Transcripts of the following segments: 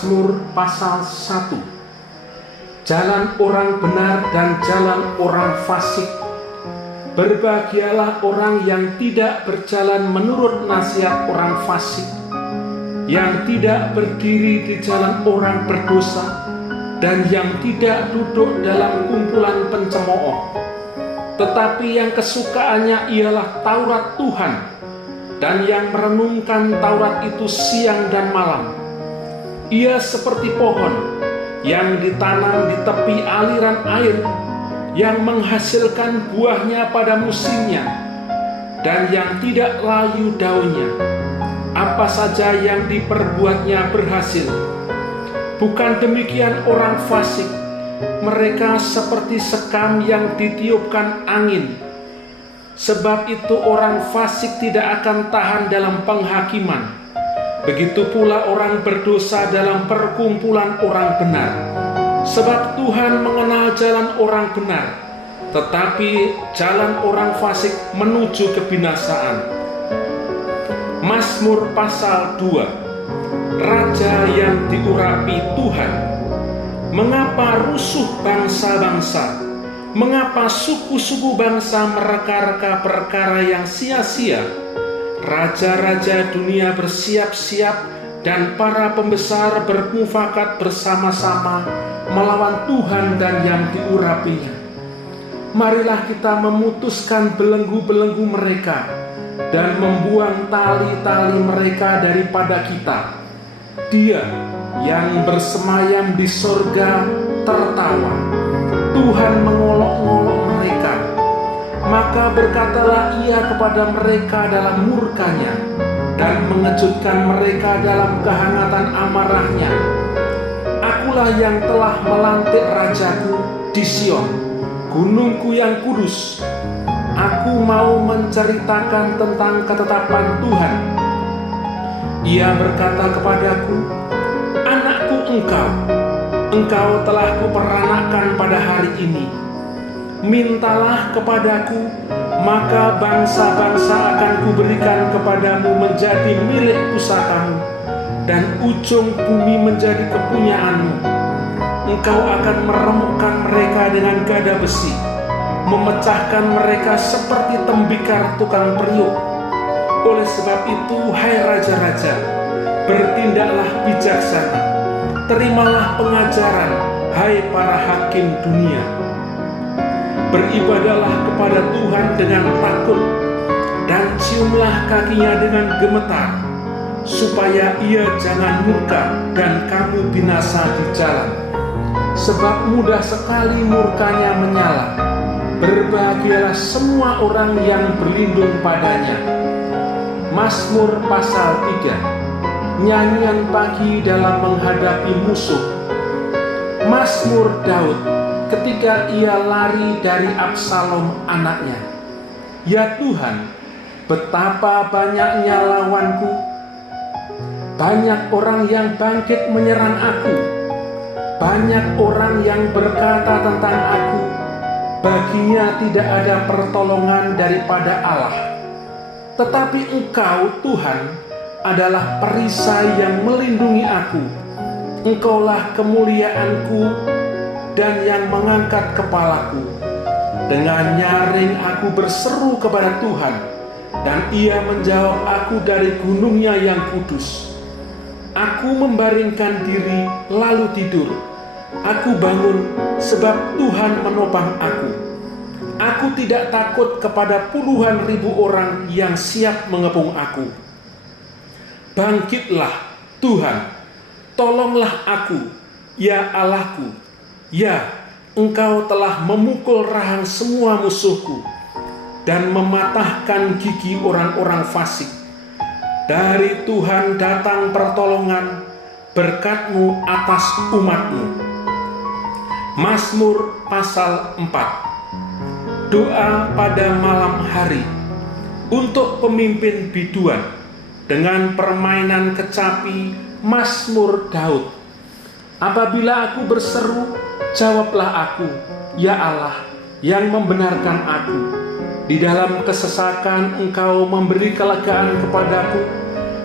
Mazmur pasal 1. Jalan orang benar dan jalan orang fasik. Berbahagialah orang yang tidak berjalan menurut nasihat orang fasik, yang tidak berdiri di jalan orang berdosa, dan yang tidak duduk dalam kumpulan pencemooh. Tetapi yang kesukaannya ialah Taurat Tuhan, dan yang merenungkan Taurat itu siang dan malam. Ia seperti pohon yang ditanam di tepi aliran air, yang menghasilkan buahnya pada musimnya, dan yang tidak layu daunnya. Apa saja yang diperbuatnya berhasil. Bukan demikian orang fasik, mereka seperti sekam yang ditiupkan angin. Sebab itu orang fasik tidak akan tahan dalam penghakiman. Begitu pula orang berdosa dalam perkumpulan orang benar. Sebab Tuhan mengenal jalan orang benar, tetapi jalan orang fasik menuju kebinasaan. Mazmur pasal 2. Raja yang diurapi Tuhan. Mengapa rusuh bangsa-bangsa? Mengapa suku-suku bangsa mereka-reka perkara yang sia-sia? Raja-raja dunia bersiap-siap dan para pembesar bermufakat bersama-sama melawan Tuhan dan yang diurapinya. Marilah kita memutuskan belenggu-belenggu mereka dan membuang tali-tali mereka daripada kita. Dia yang bersemayam di sorga tertawa. Tuhan mengolok-ngolok mereka. Maka berkatalah ia kepada mereka dalam murkanya, dan mengejutkan mereka dalam kehangatan amarahnya. Akulah yang telah melantik rajaku di Sion, gunungku yang kudus. Aku mau menceritakan tentang ketetapan Tuhan. Ia berkata kepadaku, anakku engkau telah kuperanakkan pada hari ini. Mintalah kepadaku, maka bangsa-bangsa akan kuberikan kepadamu menjadi milik pusakamu, dan ujung bumi menjadi kepunyaanmu. Engkau akan meremukkan mereka dengan gada besi, memecahkan mereka seperti tembikar tukang periuk. Oleh sebab itu, hai raja-raja, bertindaklah bijaksana, terimalah pengajaran, hai para hakim dunia. Beribadahlah kepada Tuhan dengan takut, dan ciumlah kakinya dengan gemetar, supaya ia jangan murka dan kamu binasa di jalan. Sebab mudah sekali murkanya menyala. Berbahagialah semua orang yang berlindung padanya. Mazmur pasal 3. Nyanyian pagi dalam menghadapi musuh. Mazmur Daud ketika ia lari dari Absalom anaknya. Ya Tuhan, betapa banyaknya lawanku. Banyak orang yang bangkit menyerang aku. Banyak orang yang berkata tentang aku, baginya tidak ada pertolongan daripada Allah. Tetapi Engkau, Tuhan, adalah perisai yang melindungi aku. Engkaulah kemuliaanku dan yang mengangkat kepalaku. Dengan nyaring aku berseru kepada Tuhan, dan ia menjawab aku dari gunungnya yang kudus. Aku membaringkan diri lalu tidur. Aku bangun sebab Tuhan menopang aku. Aku tidak takut kepada puluhan ribu orang yang siap mengepung aku. Bangkitlah Tuhan, tolonglah aku, ya Allahku. Ya, Engkau telah memukul rahang semua musuhku dan mematahkan gigi orang-orang fasik. Dari Tuhan datang pertolongan, berkat-Mu atas umat-Mu. Mazmur pasal 4. Doa pada malam hari untuk pemimpin biduan dengan permainan kecapi. Mazmur Daud. Apabila aku berseru, jawablah aku, ya Allah, yang membenarkan aku. Di dalam kesesakan Engkau memberi kelegaan kepadaku.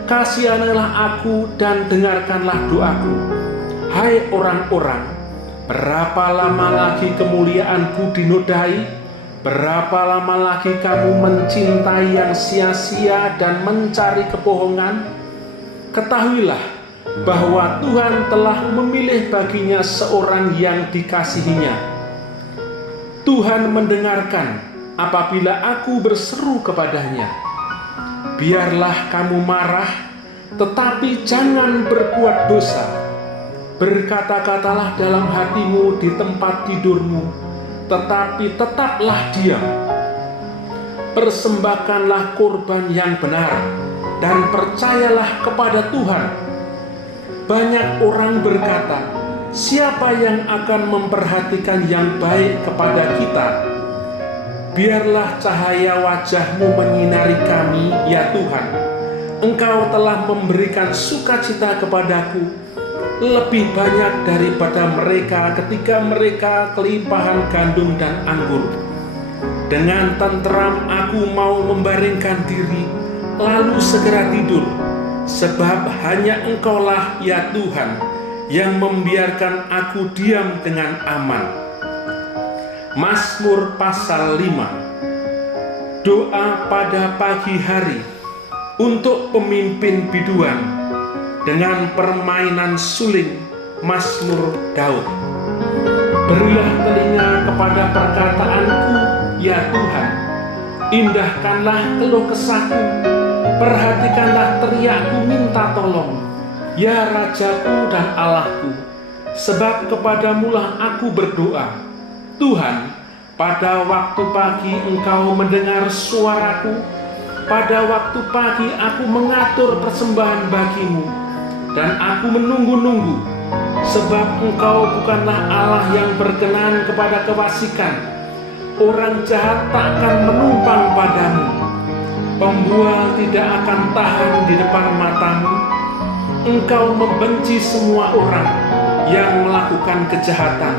Kasihanilah aku dan dengarkanlah doaku. Hai orang-orang, berapa lama lagi kemuliaanku dinodai? Berapa lama lagi kamu mencintai yang sia-sia dan mencari kebohongan? Ketahuilah bahwa Tuhan telah memilih baginya seorang yang dikasihinya. Tuhan mendengarkan apabila aku berseru kepadanya. Biarlah kamu marah, tetapi jangan berbuat dosa. Berkata-katalah dalam hatimu di tempat tidurmu, tetapi tetaplah diam. Persembahkanlah korban yang benar, dan percayalah kepada Tuhan. Banyak orang berkata, siapa yang akan memperhatikan yang baik kepada kita? Biarlah cahaya wajah-Mu menyinari kami, ya Tuhan. Engkau telah memberikan sukacita kepadaku lebih banyak daripada mereka ketika mereka kelimpahan gandum dan anggur. Dengan tenteram aku mau membaringkan diri, lalu segera tidur, sebab hanya Engkaulah, ya Tuhan, yang membiarkan aku diam dengan aman. Mazmur pasal 5. Doa pada pagi hari untuk pemimpin biduan dengan permainan suling. Mazmur Daud. Berilah telinga kepada perkataanku, ya Tuhan. Indahkanlah keluh kesahku, perhatikanlah teriakku minta tolong, ya Rajaku dan Allahku. Sebab kepadamulah aku berdoa. Tuhan, pada waktu pagi Engkau mendengar suaraku. Pada waktu pagi aku mengatur persembahan bagimu, dan aku menunggu-nunggu, sebab Engkau bukanlah Allah yang berkenan kepada kefasikan. Orang jahat tak akan menumpang padamu. Pembual tidak akan tahan di depan matamu. Engkau membenci semua orang yang melakukan kejahatan.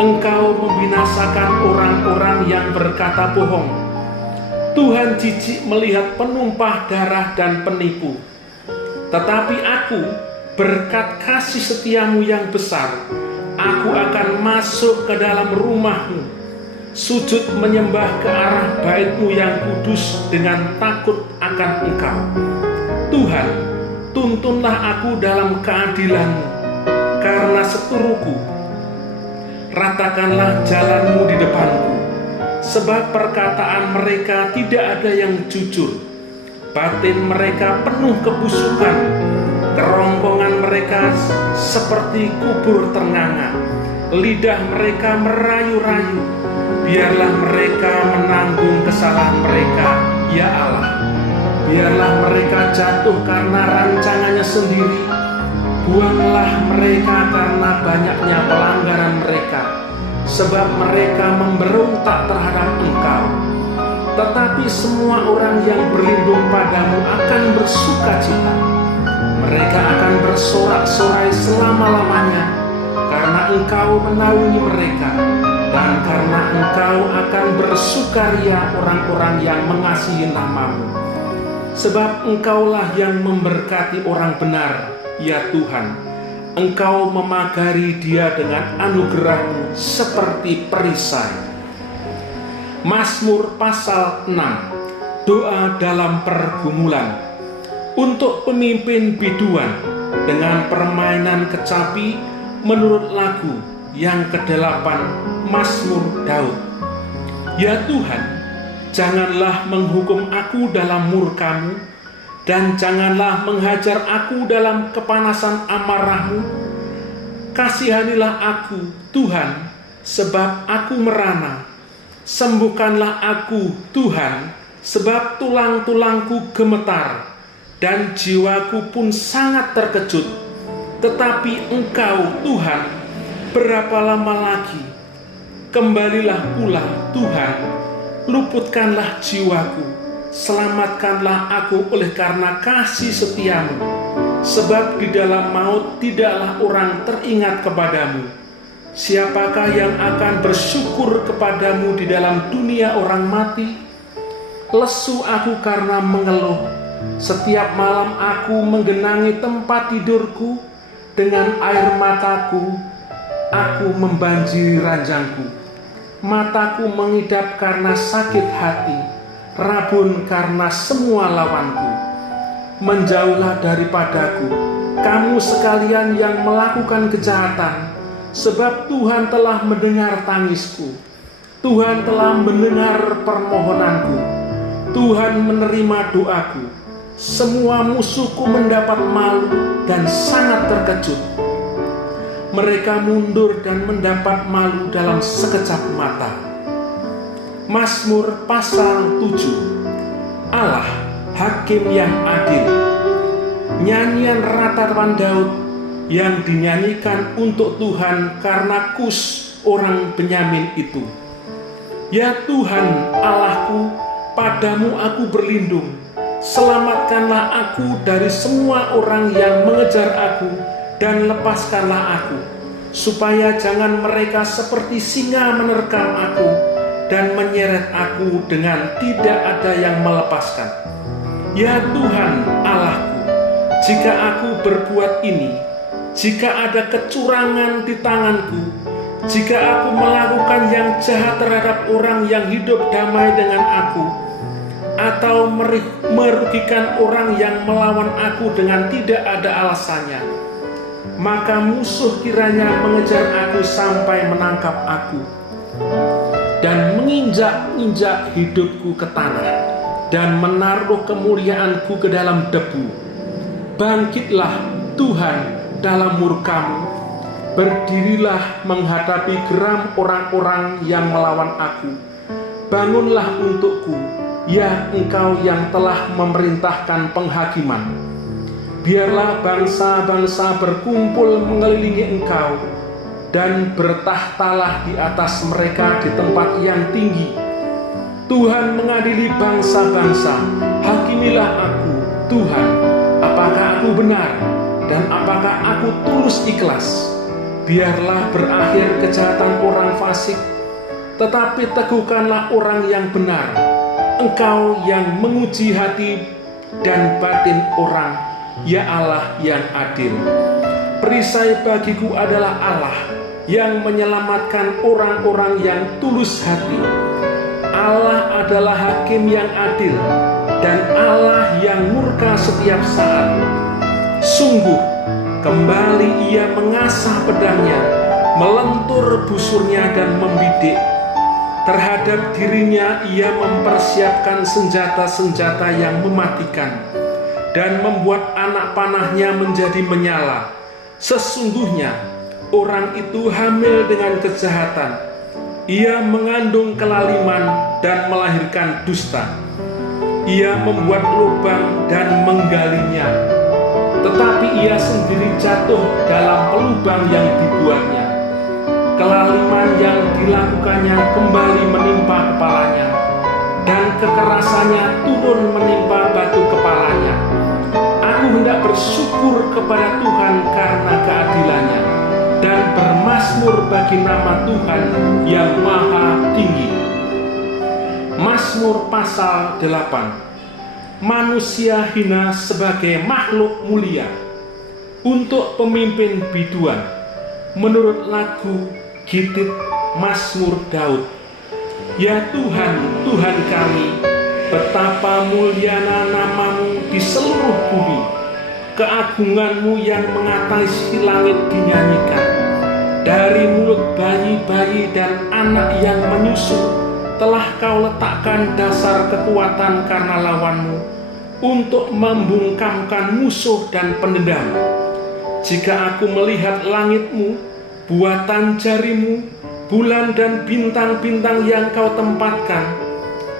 Engkau membinasakan orang-orang yang berkata bohong. Tuhan jijik melihat penumpah darah dan penipu. Tetapi aku, berkat kasih setiamu yang besar, aku akan masuk ke dalam rumahmu, sujud menyembah ke arah bait-Mu yang kudus dengan takut akan Engkau. Tuhan, tuntunlah aku dalam keadilan-Mu, karena seturuku. Ratakanlah jalan-Mu di depanku, sebab perkataan mereka tidak ada yang jujur. Batin mereka penuh kebusukan, kerongkongan mereka seperti kubur ternganga. Lidah mereka merayu-rayu. Biarlah mereka menanggung kesalahan mereka, ya Allah. Biarlah mereka jatuh karena rancangannya sendiri. Buanglah mereka karena banyaknya pelanggaran mereka, sebab mereka memberontak terhadap Engkau. Tetapi semua orang yang berlindung padamu akan bersukacita. Mereka akan bersorak-sorai selama-lamanya, karena Engkau menaungi mereka, dan karena Engkau akan bersukaria orang-orang yang mengasihi nama-Mu. Sebab Engkaulah yang memberkati orang benar, ya Tuhan. Engkau memagari dia dengan anugerah-Mu seperti perisai. Mazmur pasal 6. Doa dalam pergumulan. Untuk pemimpin biduan dengan permainan kecapi menurut lagu yang ke-8 Mazmur Daud. Ya Tuhan, janganlah menghukum aku dalam murka-Mu, dan janganlah menghajar aku dalam kepanasan amarah-Mu. Kasihanilah aku, Tuhan, sebab aku merana. Sembuhkanlah aku, Tuhan, sebab tulang-tulangku gemetar, dan jiwaku pun sangat terkejut. Tetapi Engkau, Tuhan, berapa lama lagi? Kembalilah pula, Tuhan, luputkanlah jiwaku. Selamatkanlah aku oleh karena kasih setiamu, sebab di dalam maut tidaklah orang teringat kepadamu. Siapakah yang akan bersyukur kepadamu di dalam dunia orang mati? Lesu aku karena mengeluh, Setiap malam aku menggenangi tempat tidurku, dengan air mataku aku membanjiri ranjangku. Mataku mengidap karena sakit hati, rabun karena semua lawanku. Menjauhlah daripadaku, kamu sekalian yang melakukan kejahatan, sebab Tuhan telah mendengar tangisku. Tuhan telah mendengar permohonanku. Tuhan menerima doaku. Semua musuhku mendapat malu dan sangat terkejut. Mereka mundur dan mendapat malu dalam sekejap mata. Mazmur pasal 7. Allah, Hakim yang adil. Nyanyian ratapan Daud yang dinyanyikan untuk Tuhan karena Kus orang Benyamin itu. Ya Tuhan Allahku, padamu aku berlindung. Selamatkanlah aku dari semua orang yang mengejar aku, dan lepaskanlah aku, supaya jangan mereka seperti singa menerkam aku dan menyeret aku dengan tidak ada yang melepaskan. Ya Tuhan Allahku, jika aku berbuat ini, jika ada kecurangan di tanganku, jika aku melakukan yang jahat terhadap orang yang hidup damai dengan aku, atau merugikan orang yang melawan aku dengan tidak ada alasannya, maka musuh kiranya mengejar aku sampai menangkap aku dan menginjak-injak hidupku ke tanah dan menaruh kemuliaanku ke dalam debu. Bangkitlah Tuhan dalam murka-Mu, berdirilah menghadapi geram orang-orang yang melawan aku. Bangunlah untukku, ya Engkau yang telah memerintahkan penghakiman. Biarlah bangsa-bangsa berkumpul mengelilingi Engkau, dan bertahtalah di atas mereka di tempat yang tinggi. Tuhan mengadili bangsa-bangsa, hakimilah aku, Tuhan, apakah aku benar, dan apakah aku tulus ikhlas. Biarlah berakhir kejahatan orang fasik, tetapi teguhkanlah orang yang benar. Engkau yang menguji hati dan batin orang, ya Allah yang adil. Perisai bagiku adalah Allah yang menyelamatkan orang-orang yang tulus hati. Allah adalah Hakim yang adil dan Allah yang murka setiap saat. Sungguh, kembali Ia mengasah pedangnya, melentur busurnya dan membidik. Terhadap dirinya Ia mempersiapkan senjata-senjata yang mematikan dan membuat anak panahnya menjadi menyala. Sesungguhnya orang itu hamil dengan kejahatan. Ia mengandung kelaliman dan melahirkan dusta. Ia membuat lubang dan menggalinya, tetapi ia sendiri jatuh dalam pelubang yang dibuatnya. Kelaliman yang dilakukannya kembali menimpa kepalanya, dan kekerasannya turun menimpa batu kepalanya. Aku hendak bersyukur kepada Tuhan karena keadilannya, dan bermazmur bagi nama Tuhan yang maha tinggi. Mazmur pasal 8. Manusia hina sebagai makhluk mulia, untuk pemimpin biduan, menurut lagu Gitit Mazmur Daud. Ya Tuhan, Tuhan kami, betapa muliana nama-Mu di seluruh bumi. Keagungan-Mu yang mengatasi langit dinyanyikan. Dari mulut bayi-bayi dan anak yang menyusu, telah Kau letakkan dasar kekuatan karena lawan-Mu, untuk membungkamkan musuh dan pendendam. Jika aku melihat langit-Mu, buatan jari-Mu, bulan dan bintang-bintang yang Kau tempatkan,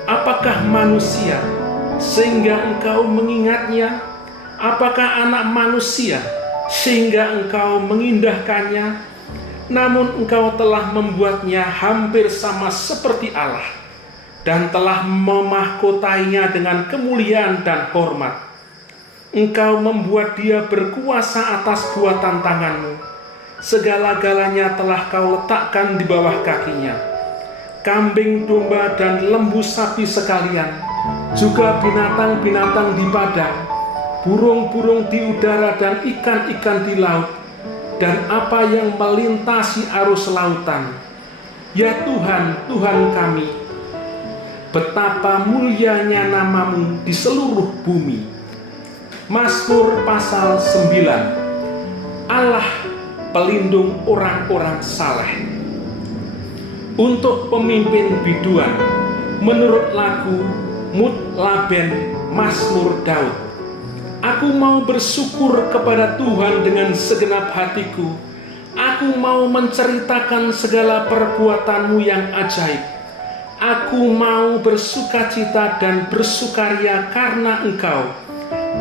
apakah manusia sehingga Engkau mengingatnya? Apakah anak manusia sehingga Engkau mengindahkannya? Namun Engkau telah membuatnya hampir sama seperti Allah, dan telah memahkotainya dengan kemuliaan dan hormat. Engkau membuat dia berkuasa atas buatan tangan-Mu. Segala-galanya telah Kau letakkan di bawah kakinya. Kambing domba dan lembu sapi sekalian, juga binatang-binatang di padang, burung-burung di udara dan ikan-ikan di laut, dan apa yang melintasi arus lautan. Ya Tuhan, Tuhan kami, betapa mulianya nama-Mu di seluruh bumi. Mazmur pasal 9. Allah pelindung orang-orang saleh. Untuk pemimpin biduan, menurut lagu Mutlaben Mazmur Daud. Aku mau bersyukur kepada Tuhan dengan segenap hatiku. Aku mau menceritakan segala perbuatan-Mu yang ajaib. Aku mau bersukacita dan bersukaria karena Engkau.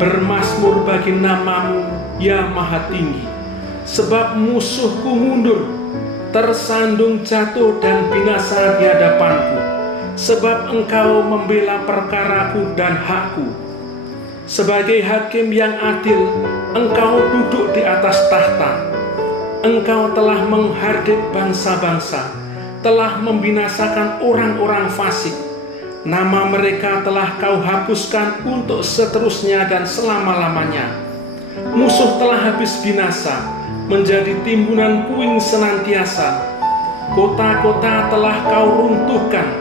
Bermazmur bagi nama-Mu, ya Maha Tinggi. Sebab musuhku mundur, tersandung jatuh dan binasa di hadapanku. Sebab Engkau membela perkaraku dan hakku. Sebagai hakim yang adil, Engkau duduk di atas tahta. Engkau telah menghardik bangsa-bangsa, telah membinasakan orang-orang fasik. Nama mereka telah Kau hapuskan untuk seterusnya dan selama-lamanya. Musuh telah habis binasa, menjadi timbunan puing senantiasa. Kota-kota telah Kau runtuhkan,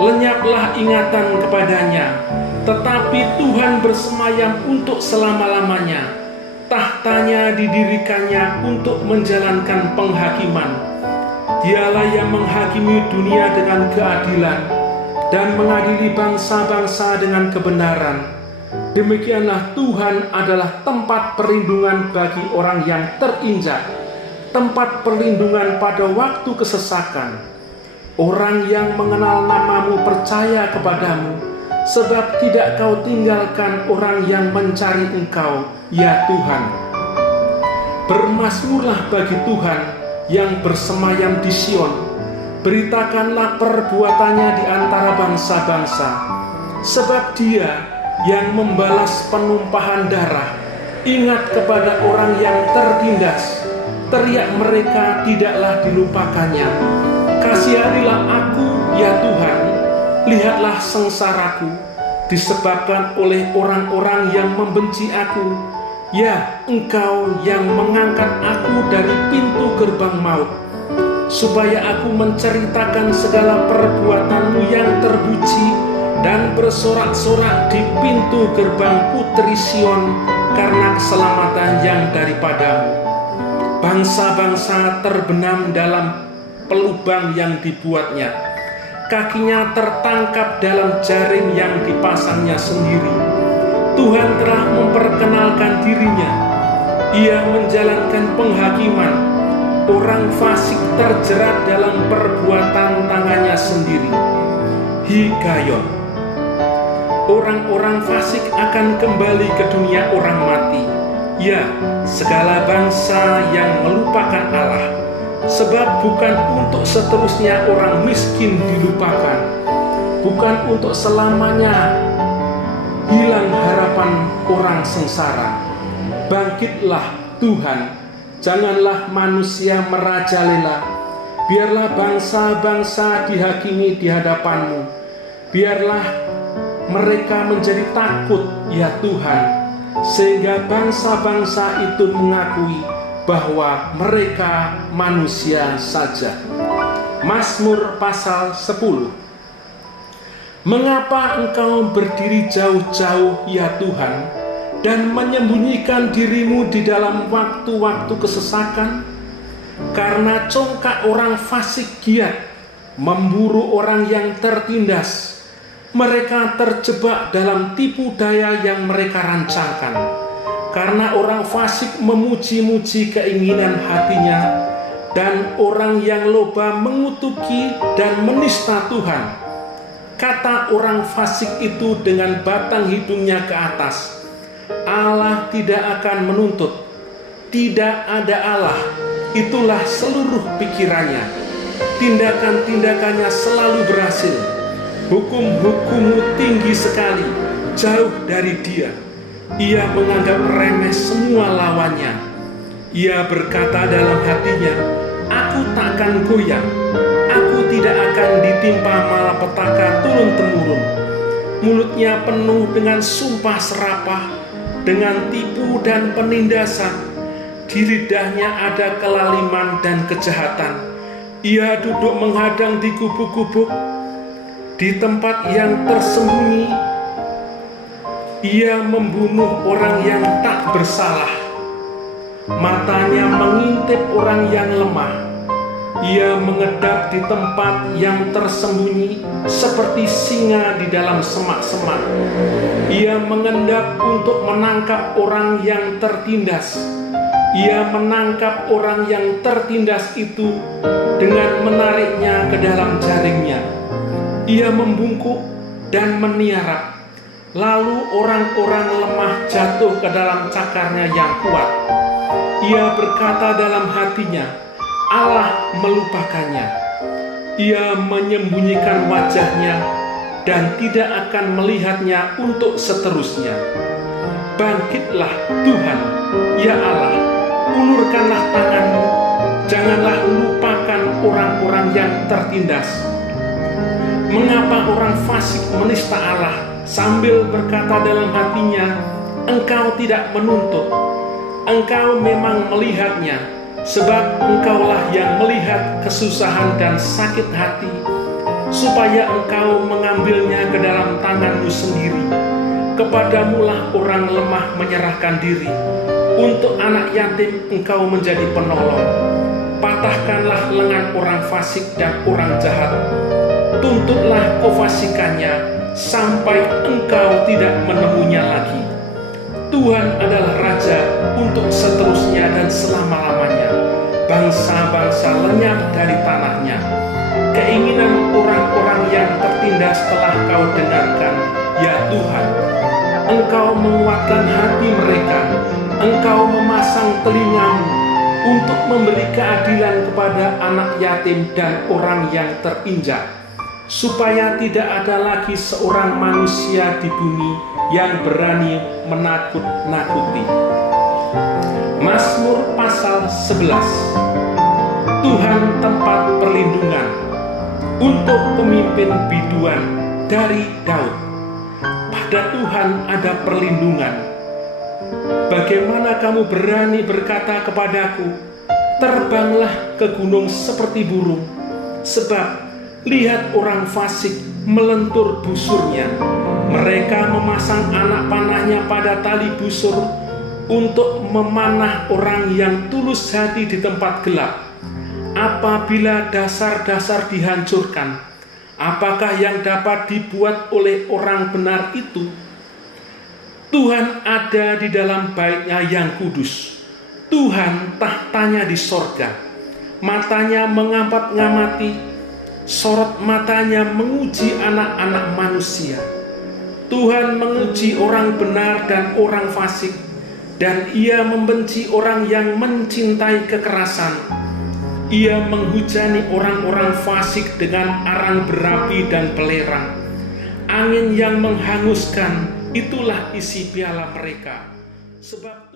lenyaplah ingatan kepadanya. Tetapi Tuhan bersemayam untuk selama-lamanya. Tahtanya didirikannya untuk menjalankan penghakiman. Dialah yang menghakimi dunia dengan keadilan dan mengadili bangsa-bangsa dengan kebenaran. Demikianlah Tuhan adalah tempat perlindungan bagi orang yang terinjak, tempat perlindungan pada waktu kesesakan. Orang yang mengenal nama-Mu percaya kepada-Mu, sebab tidak Kau tinggalkan orang yang mencari Engkau, ya Tuhan. Bermazmurlah bagi Tuhan yang bersemayam di Sion. Beritakanlah perbuatannya di antara bangsa-bangsa. Sebab Dia yang membalas penumpahan darah, ingat kepada orang yang tertindas. Teriak mereka tidaklah dilupakannya. Kasihanilah aku, ya Tuhan. Lihatlah sengsaraku, disebabkan oleh orang-orang yang membenci aku. Ya, Engkau yang mengangkat aku dari pintu gerbang maut, supaya aku menceritakan segala perbuatan-Mu yang terpuji dan bersorak-sorak di pintu gerbang Putri Sion karena keselamatan yang daripada-Mu. Bangsa-bangsa terbenam dalam pelubang yang dibuatnya. Kakinya tertangkap dalam jaring yang dipasangnya sendiri. Tuhan telah memperkenalkan dirinya. Ia menjalankan penghakiman. Orang fasik terjerat dalam perbuatan tangannya sendiri. Hikayat. Orang-orang fasik akan kembali ke dunia orang mati. Ya, segala bangsa yang melupakan Allah. Sebab bukan untuk seterusnya orang miskin dilupakan, bukan untuk selamanya hilang harapan orang sengsara. Bangkitlah Tuhan, janganlah manusia merajalela. Biarlah bangsa-bangsa dihakimi di hadapan-Mu. Biarlah mereka menjadi takut, ya Tuhan, sehingga bangsa-bangsa itu mengakui bahwa mereka manusia saja. Mazmur pasal 10. Mengapa Engkau berdiri jauh-jauh, ya Tuhan, dan menyembunyikan diri-Mu di dalam waktu-waktu kesesakan? Karena congkak orang fasik giat memburu orang yang tertindas. Mereka terjebak dalam tipu daya yang mereka rancangkan. Karena orang fasik memuji-muji keinginan hatinya, dan orang yang loba mengutuki dan menista Tuhan. Kata orang fasik itu dengan batang hidungnya ke atas, Allah tidak akan menuntut. Tidak ada Allah, itulah seluruh pikirannya. Tindakan-tindakannya selalu berhasil. Hukum-hukum-Mu tinggi sekali, jauh dari Dia. Ia menganggap remeh semua lawannya. Ia berkata dalam hatinya, aku takkan goyah, aku tidak akan ditimpa malapetaka turun-temurun. mulutnya penuh dengan sumpah serapah, dengan tipu dan penindasan. Di lidahnya ada kelaliman dan kejahatan. Ia duduk menghadang di gubuk-gubuk, di tempat yang tersembunyi. Ia membunuh orang yang tak bersalah. Matanya mengintip orang yang lemah. Ia mengedap di tempat yang tersembunyi seperti singa di dalam semak-semak. Ia mengendap untuk menangkap orang yang tertindas. Ia menangkap orang yang tertindas itu dengan menariknya ke dalam jaringnya. Ia membungkuk dan meniarap. Lalu orang-orang lemah jatuh ke dalam cakarnya yang kuat. Ia berkata dalam hatinya, Allah melupakannya. Ia menyembunyikan wajahnya dan tidak akan melihatnya untuk seterusnya. Bangkitlah Tuhan, ya Allah, ulurkanlah tanganmu, janganlah lupakan orang-orang yang tertindas. Mengapa orang fasik menista Allah sambil berkata dalam hatinya, engkau tidak menuntut, engkau memang melihatnya, sebab engkaulah yang melihat kesusahan dan sakit hati, supaya engkau mengambilnya ke dalam tanganmu sendiri. Kepadamulah orang lemah menyerahkan diri, untuk anak yatim engkau menjadi penolong. Patahkanlah lengan orang fasik dan orang jahat, tuntutlah kefasikannya, sampai engkau tidak menemunya lagi. Tuhan adalah Raja untuk seterusnya dan selama-lamanya. Bangsa-bangsa lenyap dari tanahnya. Keinginan orang-orang yang tertindas telah kau dengarkan, ya Tuhan. Engkau menguatkan hati mereka. Engkau memasang telingamu untuk memberi keadilan kepada anak yatim dan orang yang terinjak, supaya tidak ada lagi seorang manusia di bumi yang berani menakut-nakuti. Mazmur pasal 11. Tuhan tempat perlindungan untuk pemimpin biduan dari Daud. Pada Tuhan ada perlindungan. Bagaimana kamu berani berkata kepadaku, terbanglah ke gunung seperti burung, sebab lihat orang fasik melentur busurnya. Mereka memasang anak panahnya pada tali busur untuk memanah orang yang tulus hati di tempat gelap. Apabila dasar-dasar dihancurkan, apakah yang dapat dibuat oleh orang benar itu? Tuhan ada di dalam bait-Nya yang kudus. Tuhan tahtanya di sorga. Matanya mengamati, sorot matanya menguji anak-anak manusia. Tuhan menguji orang benar dan orang fasik, dan Ia membenci orang yang mencintai kekerasan. Ia menghujani orang-orang fasik dengan arang berapi dan belerang. Angin yang menghanguskan, itulah isi piala mereka. Sebab